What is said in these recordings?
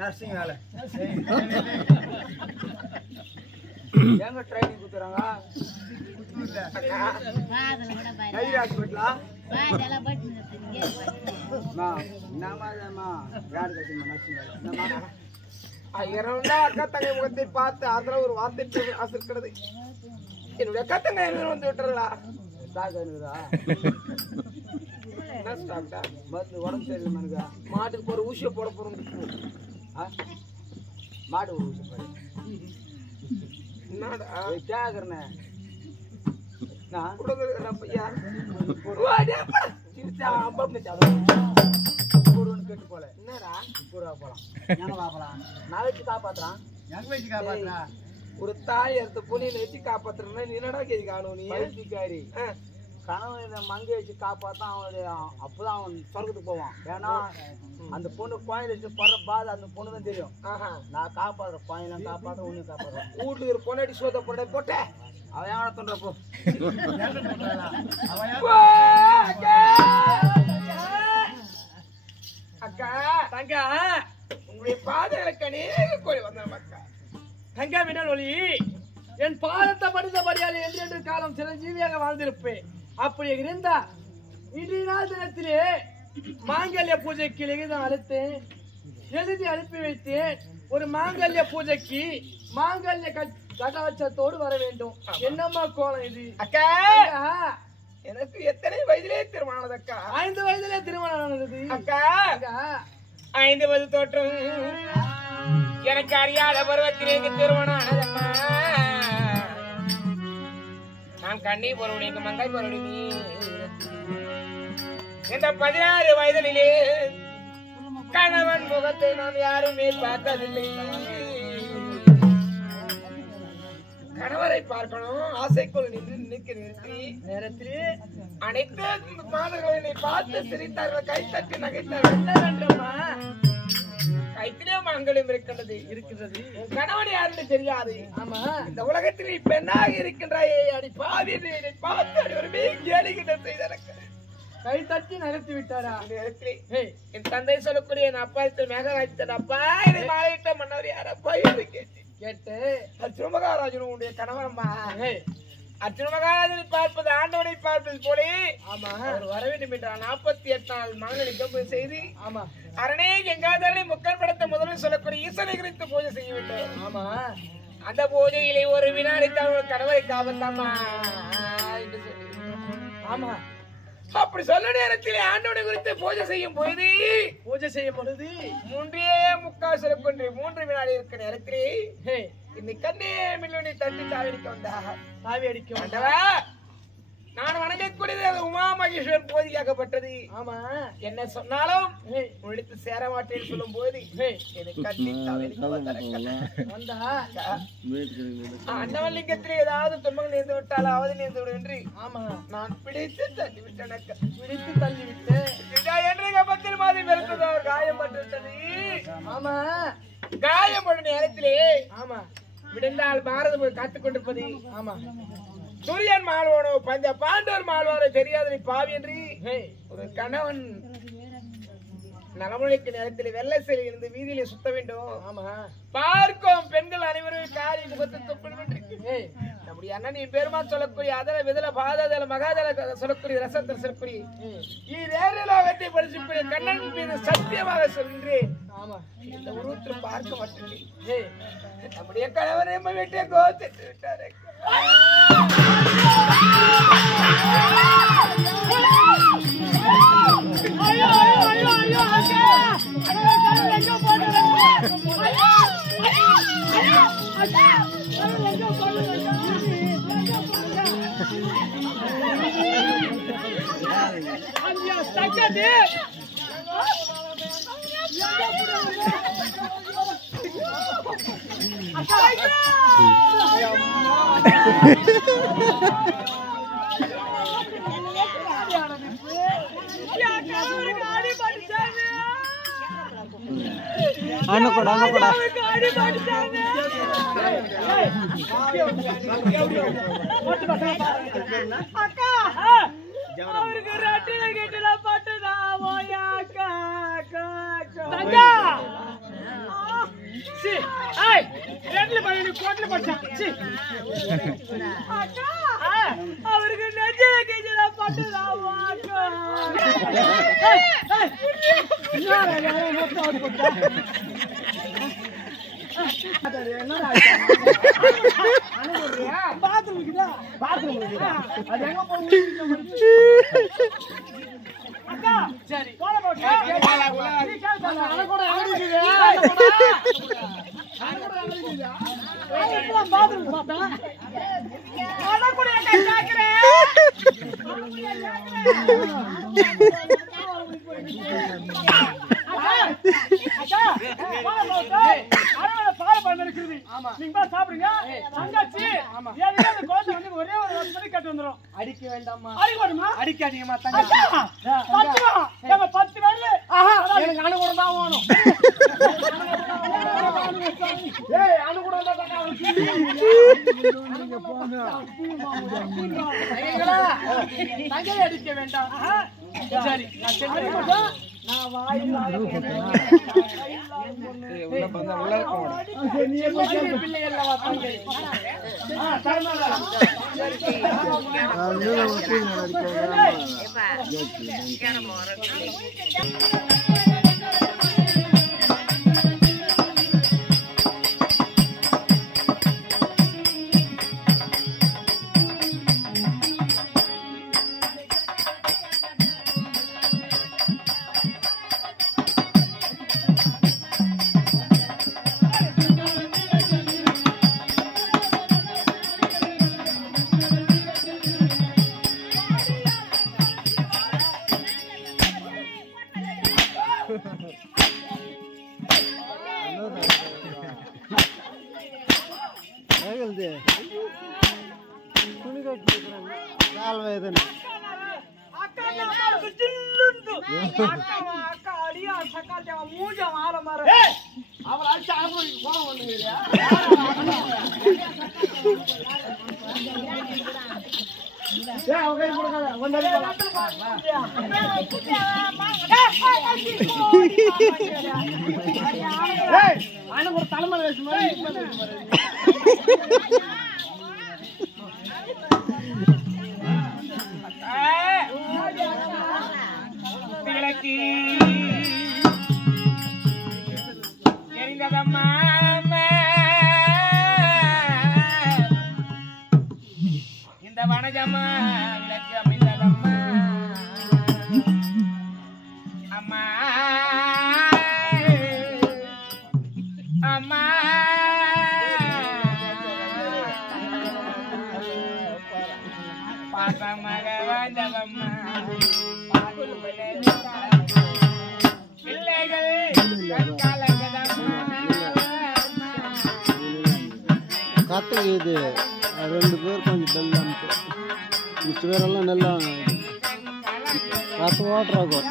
nursing வேலை எங்க training கொடுத்துறாங்க ஹாஸ்பிட்டலா அக்கா தங்கை முகத்தை பார்த்து அதுல ஒரு வார்த்தை ஆசிருக்கிறது என்னுடைய அக்கா தங்கை வந்து விட்டுறா மருந்து உடம்பு சரியில்லை மனுக்கா மாட்டுக்கு போற ஊசியை போட போறோம் மாடு ஒரு ஊசி போட கேக்குறேன் நான் கேட்டு போல என்னடா போலாம் எங்க பாப்பலாம் நான் வச்சு காப்பாத்துறான் எங்க வச்சு காப்பாத்துறா ஒரு தாய் எடுத்த பொண்ணில வச்சு காப்பாத்துறேன்னா நீ என்னடா கேள்வி காணும் நீ எழுதிக்காரி கணவன் மங்கை வச்சு காப்பாத்தான் அவனுடைய அப்பதான் அவன் சொர்க்கத்துக்கு போவான் ஏன்னா அந்த பொண்ணு கோயில் வச்சு படுற பாதை அந்த பொண்ணு தான் தெரியும் நான் காப்பாத்துறேன் கோயிலாம் காப்பாற்ற ஒண்ணு காப்பாற்றுறேன் வீட்டுக்கு ஒரு பொண்ணாடி சோத பொண்ணை போட்டேன் அவன் ஏன் தோன்றப்போ அக்கா தங்கா உங்களுடைய பாதைகளுக்கு அநேக கோயில் வந்தேன் அக்கா தங்கா விடல் ஒளி என் பாதத்தை படித்தபடியால் என்று காலம் சிரஞ்சீவியாக வாழ்ந்திருப்பேன் அப்படி இருந்தா இன்றைய நாள் தினத்திலே மாங்கல்ய பூஜைக்கு எழுதான் அழைத்தேன் எழுதி அனுப்பி வைத்தேன் ஒரு மாங்கல்ய பூஜைக்கு மாங்கல்ய கடாட்சத்தோடு வர வேண்டும் என்னம்மா கோலம் இது அக்கா எனக்கு எத்தனை வயதிலே திருமணம் அக்கா 5 வயதிலே திருமணம் ஆனது அக்கா 5 வயது தோற்றம் எனக்கு அறியாத பருவத்திலே திருமணம் ஆனதம்மா நான் கண்ணி பொருளுக்கு மங்கை பொருளுக்கு இந்த 16 வயதிலே கணவன் முகத்தை நான் யாருமே பார்த்ததில்லை கணவரை பார்க்கணும் ஆசைக்குள் நின்று நிற்கிற நேரத்திலே அனைத்து மாணவர்களை பார்த்து சிரித்தார்கள் கை தட்டி நகைத்தார்கள் கைத்திலே மங்களும் இருக்கிறது உன் கணவன் யாருன்னு தெரியாது ஆமா இந்த உலகத்தில் இப்ப என்ன இருக்கின்றாயே அடி பாவி பார்த்து அடி ஒரு கேலிகிட்ட செய்த கை தட்டி நகர்த்தி விட்டாரா என் தந்தை சொல்லக்கூடிய என் அப்பா மேக வாய்த்தது அப்பா என்னை மாலையிட்ட மன்னர் யாரப்பா என்று கேட்டு அர்ஜுன மகாராஜன் உன்னுடைய கணவனம்மா அர்ஜுன மகாராஜனை பார்ப்பது ஆண்டவனை பார்ப்பது போலே ஆமா வர வேண்டும் என்றால் 48 நாள் மகனை கம்பம் செய்து ஆமா அரணே கங்காதரனை முக்கன் படத்தை முதலில் சொல்லக்கூடிய ஈசனை குறித்து பூஜை செய்ய வேண்டும் ஆமா அந்த பூஜையிலே ஒரு வினாடி தான் கணவரை காவத்தாமா என்று சொல்லி ஆமா அப்படி சொல்ல நேரத்திலே ஆண்டவனை குறித்து பூஜை செய்யும் பொழுது 3.75 சொல்லக்கூடிய 3 வினாடி இருக்கிற நேரத்திலே இன்னைக்கு கண்ணே மில்லி தட்டி தாவி அடிக்க வந்தவா நான் வணங்கக்கூடியது அது உமா மகேஸ்வரன் போதியாக்கப்பட்டது ஆமா என்ன சொன்னாலும் உழைத்து சேர மாட்டேன்னு சொல்லும் போது அன்னவலிங்கத்திலே ஏதாவது துன்பங்கள் நேர்ந்து விட்டால் அவது நேர்ந்து விடும் என்று ஆமா நான் பிடித்து தள்ளி விட்டேன் என்று கபத்தில் மாதிரி பெருத்தது அவர் காயப்பட்டு விட்டது ஆமா காயப்படும் நேரத்திலே ஆமா விடுந்தால் பாரதம் காத்துக் கொண்டிருப்பது ஆமா சூரியன் மாழ்வானோ பஞ்ச பாண்டவர் மாழ்வானோ தெரியாது நீ பாவி என்று ஒரு கணவன் நலமுழைக்கு நேரத்தில் வெள்ளை சேலை இருந்து வீதியிலே சுத்த வேண்டும் ஆமா பார்க்கும் பெண்கள் அனைவரும் காரி முகத்தை தொப்பிட்டு நம்முடைய அண்ணன் பெருமா சொல்லக்கூடிய அதல விதல பாதல மகாதல சொல்லக்கூடிய ரசத்தில் சொல்லக்கூடிய லோகத்தை படிச்சுக்கூடிய கண்ணன் மீது சத்தியமாக சொல்கின்றேன் ஆமா இந்த உருவத்தில் பார்க்க மாட்டேன் நம்முடைய கணவரை நம்ம வீட்டை கோத்திட்டு விட்டாரு அவருக்கு ரெட்டில கெட்டில பட்டுதா ஓயா கோட்ல பச்சான் அக்கா அவருக்கு நெஞ்சல கேஜல பட்டதா வாக்கா யாரோ மொத்த அவுட் போட்டா என்னடா அனுகுறியா பாத்ரூம் இருக்குடா அது எங்க போய் அக்கா சரி போல போட்டா நீ கேளு அனகூட அங்கடிக்குது அனகூட அங்கடிக்குது அங்க பாத்ரூம் பார்த்தா அனகூட எங்க கேக்குறே அக்கா போல போட்டா அரவல பால் பண்ண இருக்குது நீங்க பா சாப்பிடுங்க தங்கச்சி ஏன் அந்த கோட்டை வந்து ஒரே ஒரு மணி கட்டு வந்துரும் அடிக்க வேண்டாமா அடிக்க வேண்டாமா அடிக்காதீங்கமா தங்கச்சி 10 வரல ஆஹா எனக்கு அணு கூட தான் வேணும் ஏய் அணு கூட தான் நீங்க போங்க தங்கை அடிக்க வேண்டாம் சரி நான் சொல்றேன் நான் வாயில உள்ள வந்தா உள்ள இருக்கும் நீ என்ன பிள்ளை எல்லாம் தங்கை தரமாடா சரி நான் வந்து ஏப்பா கேன போறேன் ஒரு தலைமை தெரிந்ததம்மா இந்த வனஜம்மா விளக்கு அமைந்ததம்மா அம்மா அம்மா பாசமாக வாழ்ந்தவம்மா பிள்ளைகள் காற்று இது 2 பேர் கொஞ்சம் டல்லா மிச்ச பேரெல்லாம் நல்லா காற்று வாட்டராகும்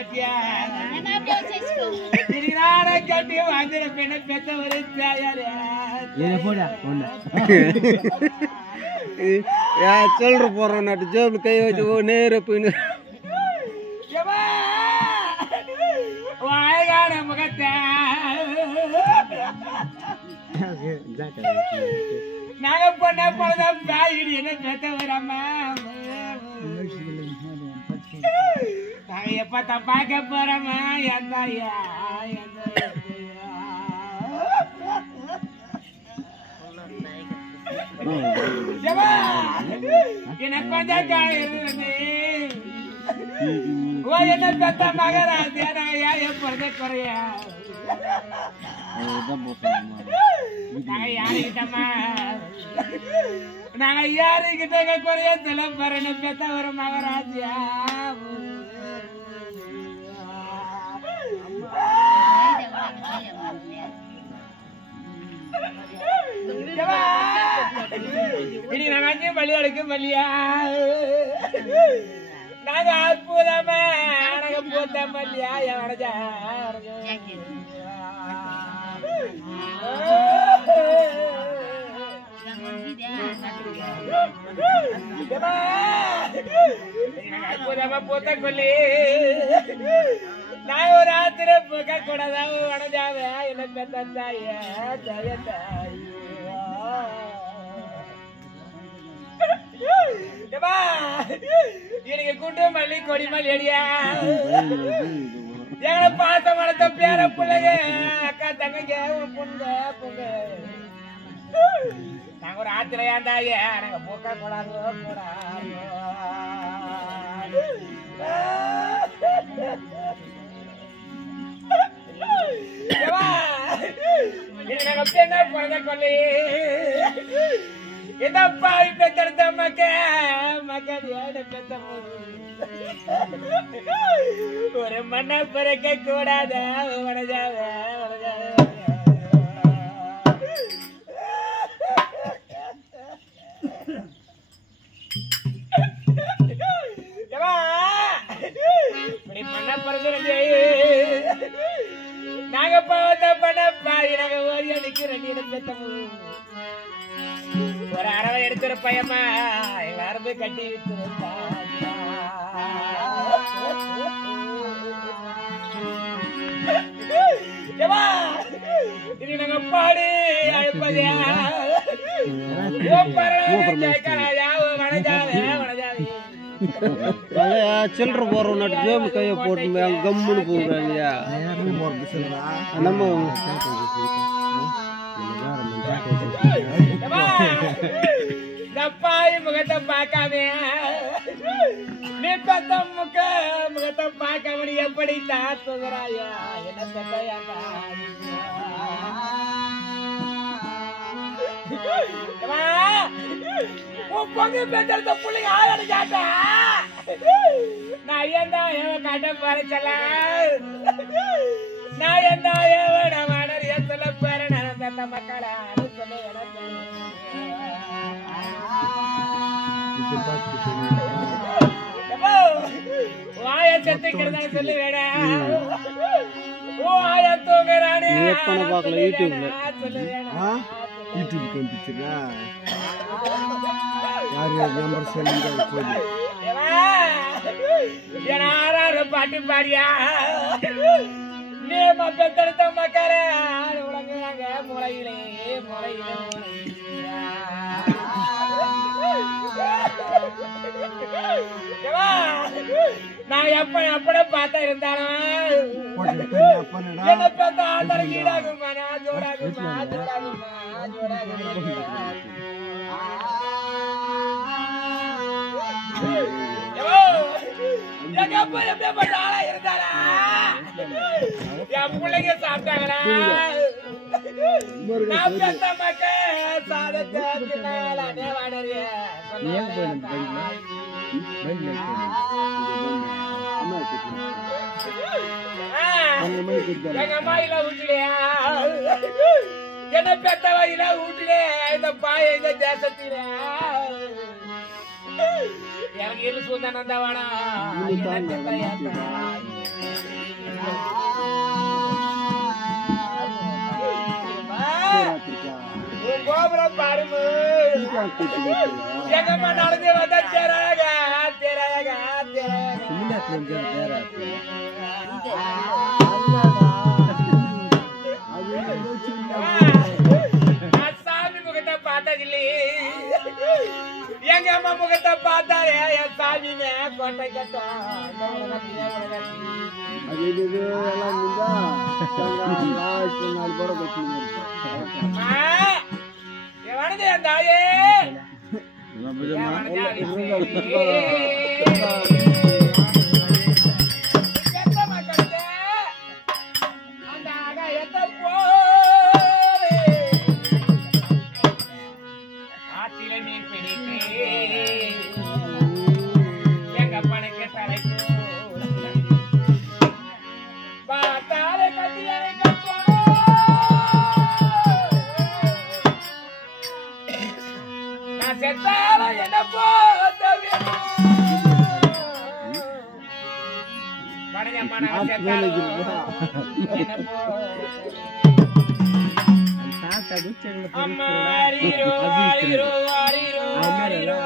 கட்டியா நானே கட்டி வாங்கிற பெண்ணை பெத்த ஒரு தாயாரே சொல்ற போறோம் நாட்டு ஜோப்ல கை வச்சு நேர போயின்னு வாய்கான முகத்தை நாங்க பொண்ண பொழுதும் பாயிடி என்ன பெத்தவரம்மா நாங்க எப்ப பார்க்க போறோமா எந்த எனக்கு கொஞ்சம் காயிருந்து என்ன பெத்த மகராஜ் எப்பொழுது குறையா நாங்க யாருக்கிட்டமா நாங்க யாருக்கிட்ட குறைய சொல்ல போறேன்னு பெத்த ஒரு மகராஜா இனி நாங்க பள்ளியாளுக்கு பள்ளியா நாங்க அற்புதமா நாங்க பூத்த பள்ளியா எவனஜா அற்புதமா பூத்த கொல்லி நான் ஒரு ஆத்திர பூக்க கூடாதா வனஜாவ என்ன பெத்த தாய தாய தாய் எனக்கு கூட்டு மல்லி கொடி மல்லி அடியா எங்களை பார்த்த மனத்த பேர பிள்ளைங்க அக்கா தங்கங்க பொண்ணு பொண்ணு நாங்க ஒரு ஆத்திர ஏண்டாய நாங்க பூக்க கூடாது கூடாது நாங்க பெண்ண பிறந்த கொள்ளி இதப்பா பெத்தெடுத்த மக்கள் பெத்த ஒரு மண்ண பிறக்க கூடாத வனஜாவ இப்படி மண்ண பிறகு நாங்க பார்த்த பண்ணப்பா நாங்க ஓரியா நிக்கிறேன் பெத்த ஒரு அரவை எடுத்துற பையமா எல்லாரும் போய் கட்டி வச்சிருந்தா இது நாங்க பாடு அழைப்பதியா சில்லற போறோம் நாட்டு ஜோபு கையை போட்டு கம்முன்னு போகிறாங்க நம்ம தப்பாய் முகத்தை பார்க்காம நீ பத்த முகத்தை பார்க்காம எப்படி தாத்துகிறாயா என்ன பொண்ணு பெற்ற பிள்ளைங்க ஆளு காட்டா நான் ஏண்டா காட்ட போறச்சல நான் ஏண்டா சொல்ல போறேன் நடந்த மக்களா வாய செத்துக்கிறதா சொல்லு வேடா ஓ ஆய தூங்குறானே பார்க்கல யூடியூப்ல யூடியூப் கம்பிச்சுனா யார் நம்பர் சொல்லுங்க போடு யாராரு பாட்டு பாடியா நீ மக்களுக்கு மக்களே உலகாங்க முளையிலே முளையிலே நான் எப்படி பார்த்தா இருந்தாலும் என்ன பார்த்தா ஆதரவு ஈடாகுமா ஜோடாகுமா ஜோடாகுமா ஜோடாகுமா எப்படிப்பட்ட ஆளா இருந்தாரா என் பிள்ளைங்க சாப்பிட்டாங்களா நான் பெத்த மக்கள் சாதத்தை தின்னாலே வாடறிய எங்க அம்மா இல்ல வீட்டுலையா என்ன பெத்தவையில வீட்டுல இந்த பாய இந்த தேசத்தில எனக்கு இரு சூதனந்தவனா கோபுரம் பாருமு எங்கம்மா நடந்து வந்த தேராக தேராக சாமி முகத்தை பார்த்ததில்லையே எங்க அம்மா முகத்தை பார்த்தாலே என் சாமிங்க கோட்டை வணது என் தாயே மக்களுக்கு அந்த அகயத்தை ஆத்தில மீன் பிடித்து எங்க பணக்கு தலைக்கு பார்த்தாலே கட்டியனை நான் செத்தால என்ன போதவே மனையம்மா நான் செத்தாலும் என்ன போ அம்மா அரிரோ அரிரோ அரிரோ அரிரோ